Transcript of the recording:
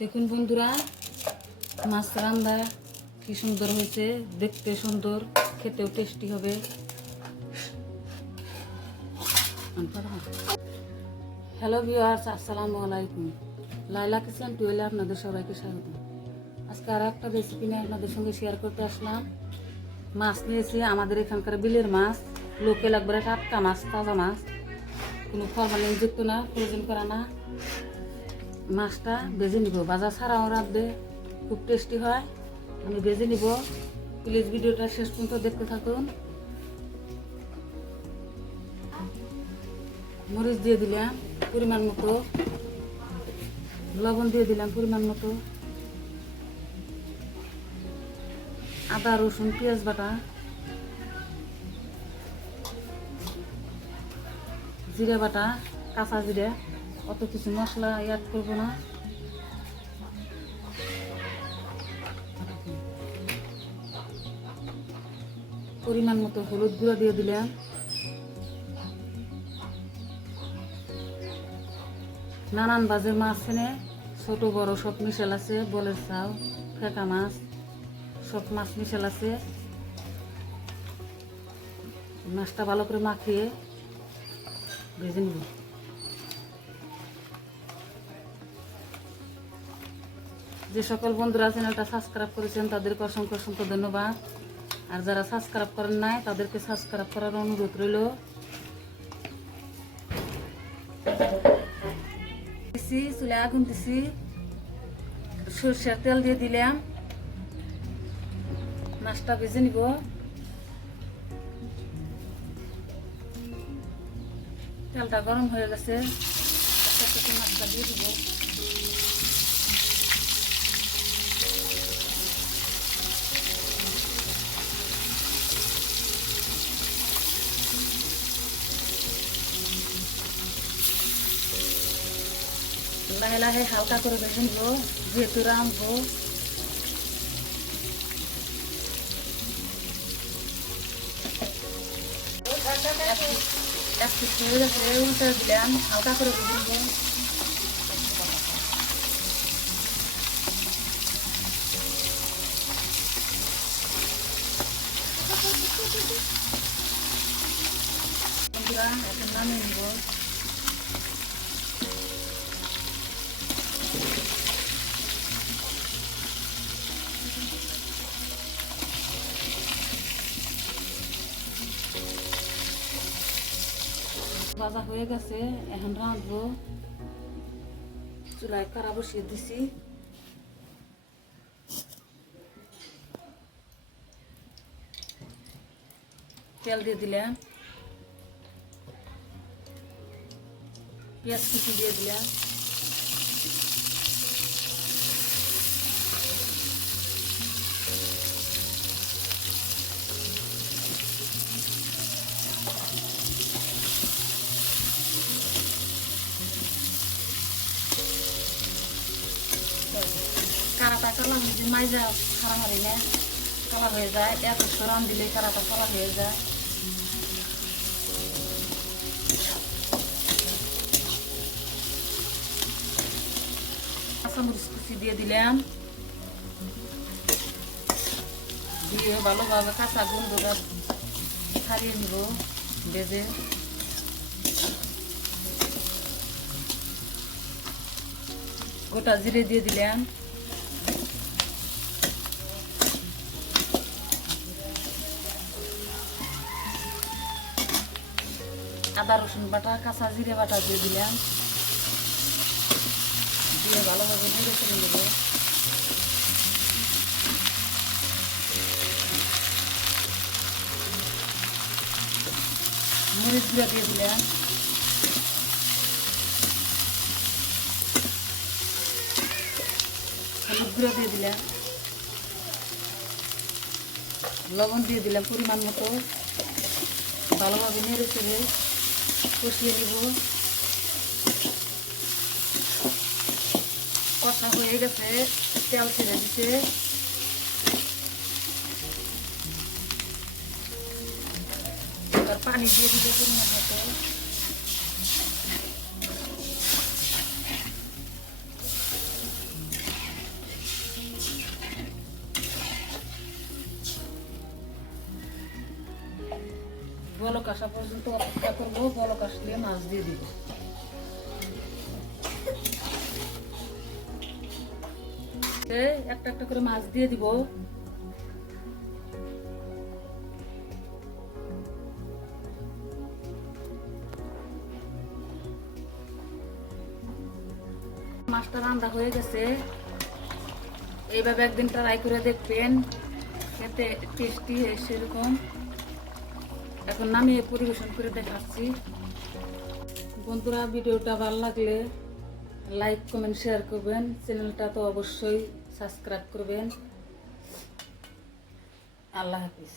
দেখুন বন্ধুরা, মাছ রান্দা কি সুন্দর হয়েছে, দেখতে সুন্দর, খেতেও টেস্টি হবে। হ্যালো ভিউয়ার্স আসসালামু আলাইকুম। লাইলা কিচেন টুয়েলে আপনাদের সবাইকে স্বাগত। আজকে আর একটা রেসিপি নিয়ে আপনাদের সঙ্গে শেয়ার করতে আসলাম। মাছ নিয়েছি, আমাদের এখানকার বিলের মাছ, লোকেল একবারে টাটকা মাছ, তাজা মাছ। কোনো ফরমালিন যুক্ত না প্রয়োজন করা না। মাছটা বেজে নিব। বাজার ছাড়াও রাখবে খুব টেস্টি হয়। আমি বেজে নিব। প্লিজ ভিডিওটা শেষ পর্যন্ত দেখতে থাকুন। মরিচ দিয়ে দিলাম পরিমাণ মতো। লবণ দিয়ে দিলাম পরিমাণ মতো। আদা, রসুন, পেঁয়াজ বাটা। জিরা বাটা, কাঁচা জিরা। অত কিছু মশলা অ্যাড করব না। পরিমাণ মতো হলুদ গুঁড়া দিয়ে দিলাম। নানান বাজের মাছ এনে ছোট, বড় সব মিশাল আছে, বলের চাও ফেকা মাছ, সব মাছ মিশাল আছে। মাছটা ভালো করে মাখিয়ে ভেজে নিব। যে সকল বন্ধুরা চ্যানেলটা সাবস্ক্রাইব করেছেন, তাদেরকে অসংখ্য অসংখ্য ধন্যবাদ। আর যারা সাবস্ক্রাইব করেন নাই, তাদেরকে সাবস্ক্রাইব করার অনুরোধ রইল। চুলে আগুন দিছি। সরষের তেল দিয়ে দিলাম। মাছটা ভেজে নিব। তেলটা গরম হয়ে গেছে। মাছটা দিয়ে দিব। লাহে লাহে হালকা করে ভেজে নিব, যেহেতু রাঁধবো। এক পিস হয়ে গেছে, উল্টে দিলাম, হালকা করে ভেজে নিব। বন্ধুরা, এখন নামিয়ে নিব। ভাজা হয়ে গেছে, এখন রাঁধবো। চুলায় কারা বসিয়ে দিছি। তেল দিয়ে দিলাম। পেঁয়াজ কুচি দিয়ে দিলাম। কারাটা কালার যদি মাইজা খারাপ হারি না কালার হয়ে যায়, এত সরান দিলে কারাটা কালার হয়ে যায়। কাঁচামরিচ কুচি দিয়ে দিলাম। দিয়ে ভালোভাবে কাঁচা গন্ধটা ছাড়িয়ে নিব বেজে গোটা জিরে দিয়ে দিলাম। আদা রসুন বাটা, কাঁচা জিরে বাটা দিয়ে দিলাম। দিয়ে ভালোভাবে নেড়ে চেড়ে দেবো মরিচ গুঁড়া দিয়ে দিলাম। হলুদ গুঁড়া দিয়ে দিলাম। লবণ দিয়ে দিলাম পরিমাণ মতো। ভালোভাবে নেড়ে চেড়ে। কষিয়ে নেব। কষা হয়ে গেছে তেল ছেড়ে দিতে। এবার পানি দিয়ে দিতে মতো। বলক আসা পর্যন্ত অপেক্ষা করব, বলক আসলে মাছ দিয়ে দিব। একটা একটা করে মাছ দিয়ে দিব। মাছটা রান্না হয়ে গেছে। এইভাবে একদিন ট্রাই করে দেখবেন, খেতে টেস্টি সেরকম এখন নামিয়ে পরিবেশন করে দেখাচ্ছি। বন্ধুরা, ভিডিওটা ভালো লাগলে লাইক, কমেন্ট, শেয়ার করবেন। চ্যানেলটা তো অবশ্যই সাবস্ক্রাইব করবেন। আল্লাহ হাফিজ।